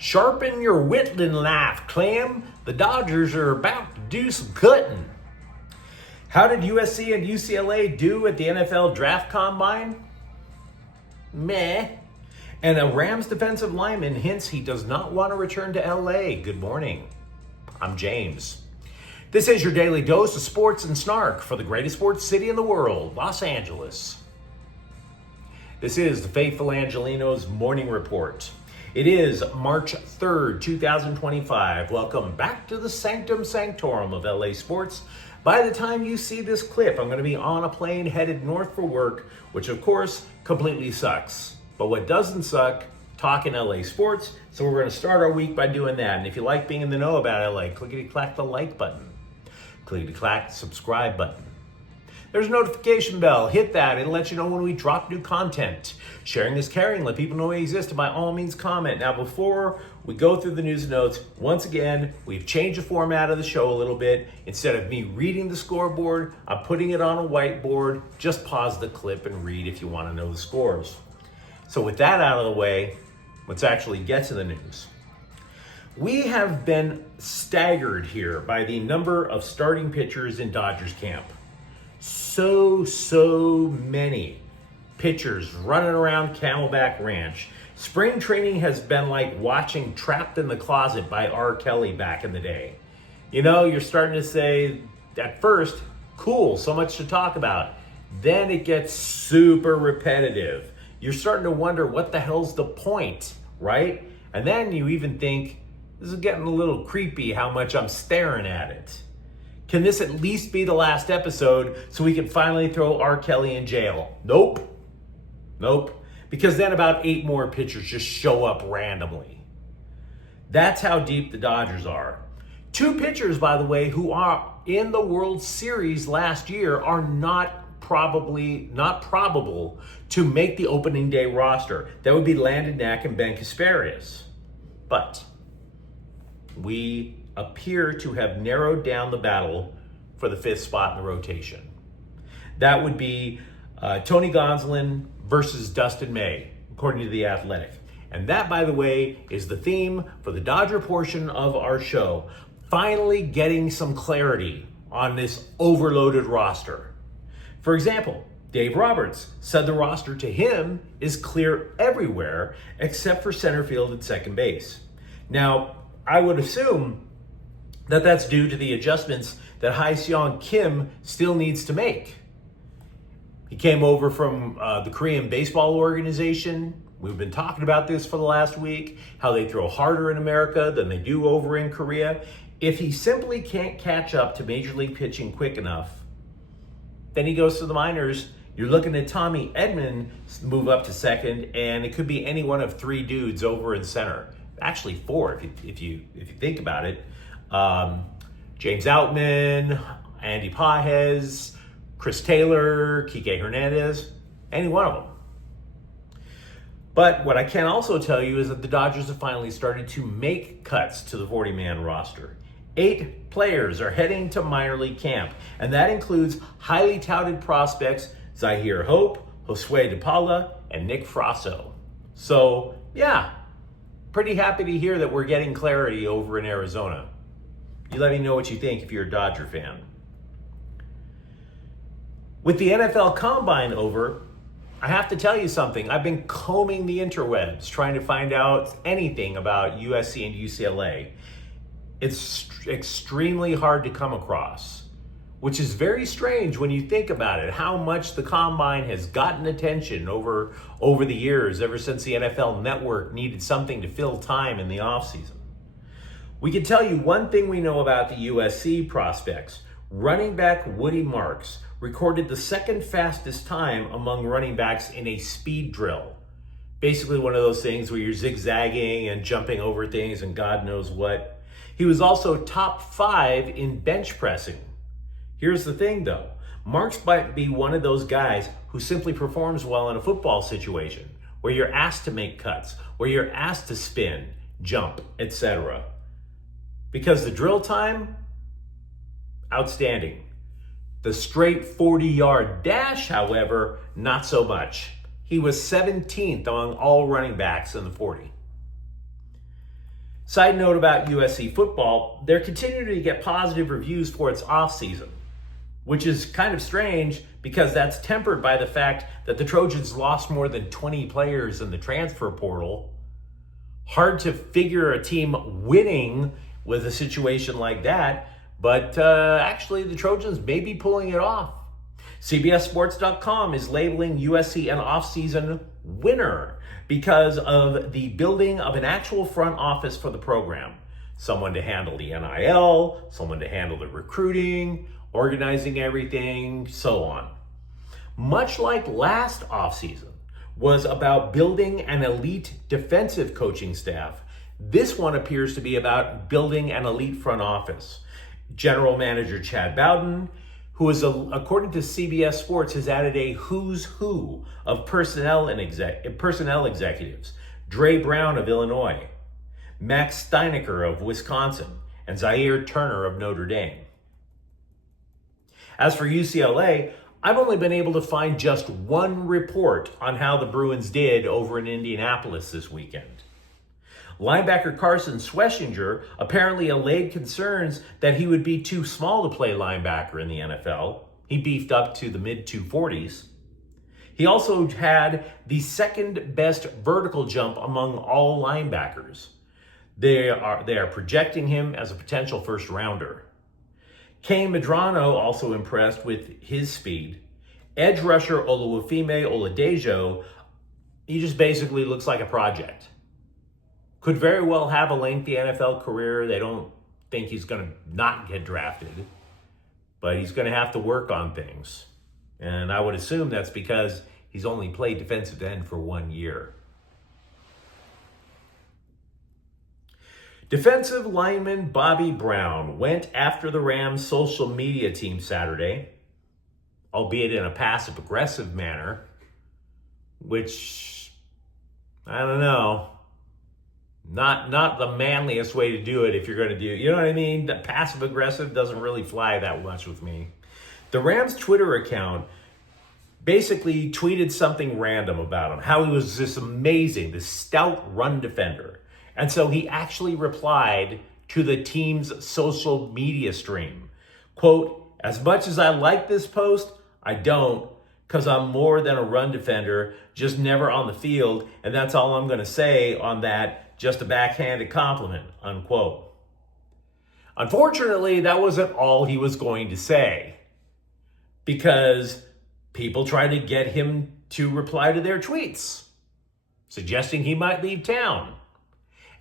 Sharpen your whittling knife, Clem. The Dodgers are about to do some cutting. How did USC and UCLA do at the NFL Draft Combine? Meh. And a Rams defensive lineman hints he does not want to return to LA. Good morning. I'm James. This is your daily dose of sports and snark for the greatest sports city in the world, Los Angeles. This is the faithful Angelenos morning report. It is March 3rd, 2025. Welcome back to the Sanctum Sanctorum of LA sports. By the time you see this clip, I'm going to be on a plane headed north for work, which of course completely sucks. But what doesn't suck, talking LA sports. So we're going to start our week by doing that. And if you like being in the know about LA, clickety-clack the like button. Clickety-clack the subscribe button. There's a notification bell. Hit that. It'll let you know when we drop new content. Sharing is caring. Let people know we exist. And by all means, comment. Now, before we go through the news notes, once again, we've changed the format of the show a little bit. Instead of me reading the scoreboard, I'm putting it on a whiteboard. Just pause the clip and read if you want to know the scores. So with that out of the way, let's actually get to the news. We have been staggered here by the number of starting pitchers in Dodgers camp. So many pitchers running around Camelback Ranch. Spring training has been like watching Trapped in the Closet by R. Kelly back in the day. You know, you're starting to say, at first, cool, so much to talk about. Then it gets super repetitive. You're starting to wonder what the hell's the point, right? And then you even think, this is getting a little creepy how much I'm staring at it. Can this at least be the last episode so we can finally throw R. Kelly in jail? Nope. Because then about 8 more pitchers just show up randomly. That's how deep the Dodgers are. 2 pitchers, by the way, who are in the World Series last year are not probable to make the opening day roster. That would be Landon Knack and Ben Kasparius. But we appear to have narrowed down the battle for the 5th spot in the rotation. That would be Tony Gonsolin versus Dustin May, according to The Athletic. And that, by the way, is the theme for the Dodger portion of our show. Finally getting some clarity on this overloaded roster. For example, Dave Roberts said the roster to him is clear everywhere except for center field and second base. Now, I would assume that that's due to the adjustments that Ha-Seong Kim still needs to make. He came over from the Korean baseball organization. We've been talking about this for the last week, how they throw harder in America than they do over in Korea. If he simply can't catch up to Major League pitching quick enough, then he goes to the minors. You're looking at Tommy Edman move up to second, and it could be any one of 3 dudes over in center. Actually 4, if you think about it. James Outman, Andy Pages, Chris Taylor, Kike Hernandez, any one of them. But what I can also tell you is that the Dodgers have finally started to make cuts to the 40-man roster. 8 players are heading to minor league camp, and that includes highly touted prospects Zahir Hope, Josue De Paula, and Nick Frasso. So, yeah, pretty happy to hear that we're getting clarity over in Arizona. You let me know what you think if you're a Dodger fan. With the NFL Combine over, I have to tell you something. I've been combing the interwebs trying to find out anything about USC and UCLA. It's extremely hard to come across, which is very strange when you think about it, how much the Combine has gotten attention over the years, ever since the NFL Network needed something to fill time in the offseason. We can tell you one thing we know about the USC prospects. Running back Woody Marks recorded the 2nd fastest time among running backs in a speed drill. Basically one of those things where you're zigzagging and jumping over things and God knows what. He was also top 5 in bench pressing. Here's the thing though, Marks might be one of those guys who simply performs well in a football situation, where you're asked to make cuts, where you're asked to spin, jump, etc. Because the drill time, outstanding. The straight 40-yard dash, however, not so much. He was 17th among all running backs in the 40. Side note about USC football, they're continuing to get positive reviews for its offseason, which is kind of strange because that's tempered by the fact that the Trojans lost more than 20 players in the transfer portal. Hard to figure a team winning with a situation like that, but actually the Trojans may be pulling it off. CBSSports.com is labeling USC an offseason winner because of the building of an actual front office for the program. Someone to handle the NIL, someone to handle the recruiting, organizing everything, so on. Much like last offseason was about building an elite defensive coaching staff, this one appears to be about building an elite front office. General Manager Chad Bowden, who is, according to CBS Sports, has added a who's who of personnel executives. Dre Brown of Illinois, Max Steinecker of Wisconsin, and Zaire Turner of Notre Dame. As for UCLA, I've only been able to find just one report on how the Bruins did over in Indianapolis this weekend. Linebacker Carson Schwessinger apparently allayed concerns that he would be too small to play linebacker in the NFL. He beefed up to the mid-240s. He also had the second best vertical jump among all linebackers. They are projecting him as a potential first rounder. Kane Medrano also impressed with his speed. Edge rusher Oluwafemi Oladejo, he just basically looks like a project. Could very well have a lengthy NFL career. They don't think he's going to not get drafted, but he's going to have to work on things. And I would assume that's because he's only played defensive end for 1 year. Defensive lineman Bobby Brown went after the Rams' social media team Saturday, albeit in a passive-aggressive manner, which, I don't know, not the manliest way to do it if you're going to do it. You know what I mean? The passive-aggressive doesn't really fly that much with me. The Rams' Twitter account basically tweeted something random about him, how he was this stout run defender. And so he actually replied to the team's social media stream. Quote, "As much as I like this post, I don't, because I'm more than a run defender, just never on the field, and that's all I'm going to say on that, just a backhanded compliment," unquote. Unfortunately, that wasn't all he was going to say, because people tried to get him to reply to their tweets, suggesting he might leave town.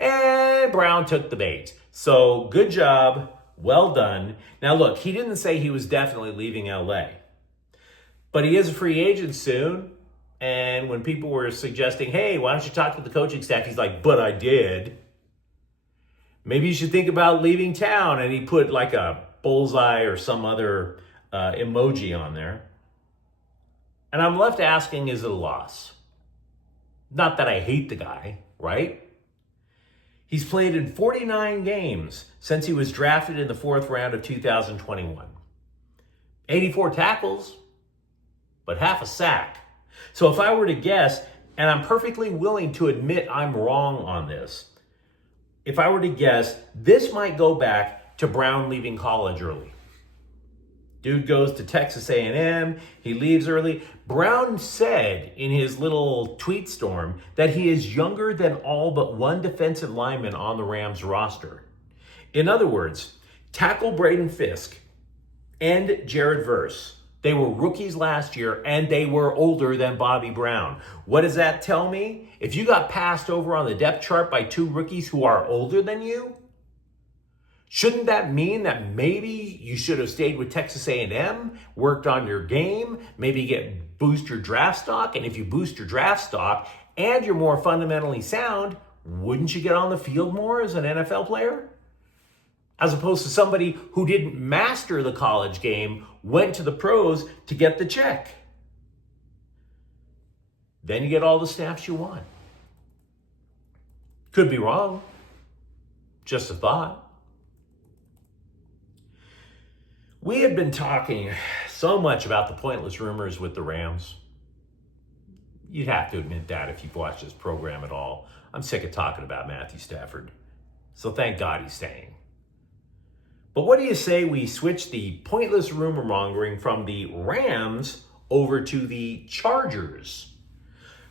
And Brown took the bait. So good job, well done. Now look, he didn't say he was definitely leaving LA, but he is a free agent soon. And when people were suggesting, hey, why don't you talk to the coaching staff? He's like, but I did. Maybe you should think about leaving town. And he put like a bullseye or some other emoji on there. And I'm left asking, is it a loss? Not that I hate the guy, right? He's played in 49 games since he was drafted in the 4th round of 2021. 84 tackles, but half a sack. So if I were to guess, and I'm perfectly willing to admit I'm wrong on this, if I were to guess, this might go back to Brown leaving college early. Dude goes to Texas A&M, he leaves early. Brown said in his little tweet storm that he is younger than all but one defensive lineman on the Rams roster. In other words, tackle Braden Fisk and Jared Verse, they were rookies last year, and they were older than Bobby Brown. What does that tell me? If you got passed over on the depth chart by 2 rookies who are older than you, shouldn't that mean that maybe you should have stayed with Texas A&M, worked on your game, maybe boost your draft stock? And if you boost your draft stock and you're more fundamentally sound, wouldn't you get on the field more as an NFL player? As opposed to somebody who didn't master the college game, went to the pros to get the check. Then you get all the snaps you want. Could be wrong. Just a thought. We had been talking so much about the pointless rumors with the Rams. You'd have to admit that if you've watched this program at all. I'm sick of talking about Matthew Stafford. So thank God he's staying. But what do you say we switch the pointless rumor mongering from the Rams over to the Chargers?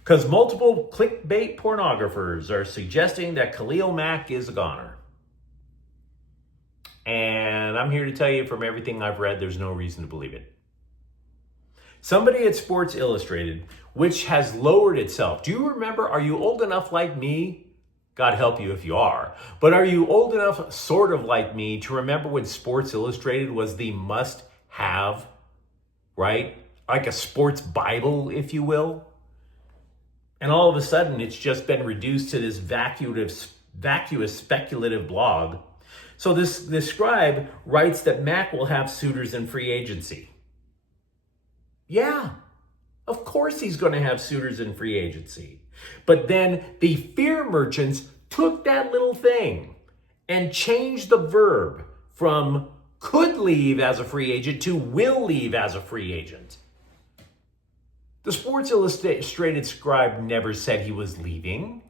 Because multiple clickbait pornographers are suggesting that Khalil Mack is a goner. And I'm here to tell you from everything I've read, there's no reason to believe it. Somebody at Sports Illustrated, which has lowered itself. Do you remember, are you old enough like me? God help you if you are. But are you old enough, sort of like me, to remember when Sports Illustrated was the must-have, right? Like a sports Bible, if you will? And all of a sudden, it's just been reduced to this vacuous speculative blog. So this scribe writes that Mack will have suitors in free agency. Yeah, of course he's going to have suitors in free agency. But then the fear merchants took that little thing and changed the verb from could leave as a free agent to will leave as a free agent. The Sports Illustrated scribe never said he was leaving.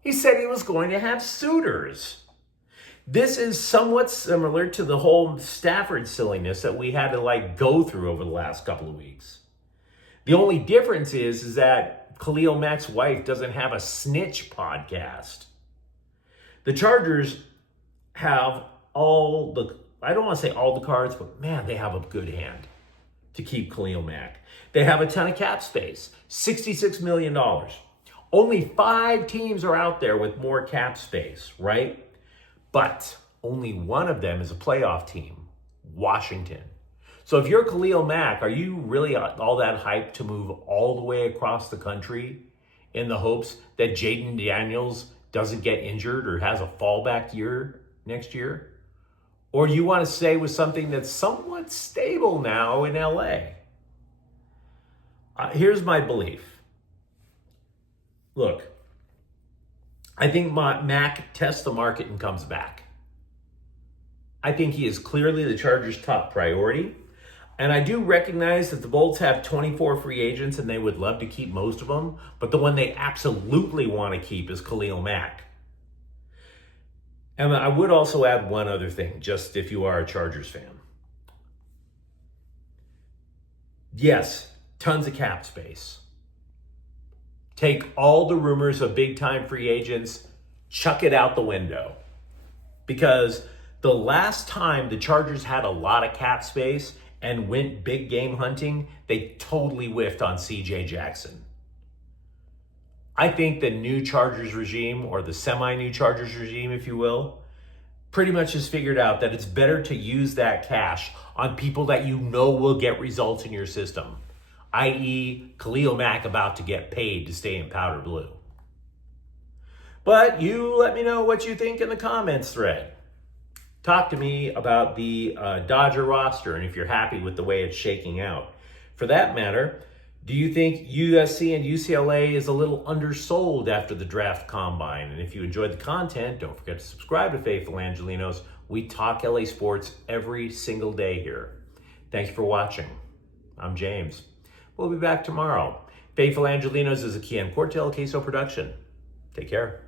He said he was going to have suitors. This is somewhat similar to the whole Stafford silliness that we had to go through over the last couple of weeks. The only difference is that Khalil Mack's wife doesn't have a snitch podcast. The Chargers have I don't want to say all the cards, but man, they have a good hand to keep Khalil Mack. They have a ton of cap space, $66 million. Only 5 teams are out there with more cap space, right? But only one of them is a playoff team, Washington. So if you're Khalil Mack, are you really all that hyped to move all the way across the country in the hopes that Jaden Daniels doesn't get injured or has a fallback year next year? Or do you want to stay with something that's somewhat stable now in LA? Here's my belief. Look, I think Mack tests the market and comes back. I think he is clearly the Chargers' top priority. And I do recognize that the Bolts have 24 free agents and they would love to keep most of them. But the one they absolutely want to keep is Khalil Mack. And I would also add one other thing, just if you are a Chargers fan. Yes, tons of cap space. Take all the rumors of big-time free agents, chuck it out the window. Because the last time the Chargers had a lot of cap space and went big game hunting, they totally whiffed on C.J. Jackson. I think the new Chargers regime, or the semi-new Chargers regime, if you will, pretty much has figured out that it's better to use that cash on people that you know will get results in your system, i.e. Khalil Mack about to get paid to stay in powder blue. But you let me know what you think in the comments thread. Talk to me about the Dodger roster and if you're happy with the way it's shaking out. For that matter, do you think USC and UCLA is a little undersold after the draft combine? And if you enjoyed the content, don't forget to subscribe to Faithful Angelenos. We talk LA sports every single day here. Thanks for watching. I'm James. We'll be back tomorrow. Faithful Angelenos is a Kian Cortel Queso production. Take care.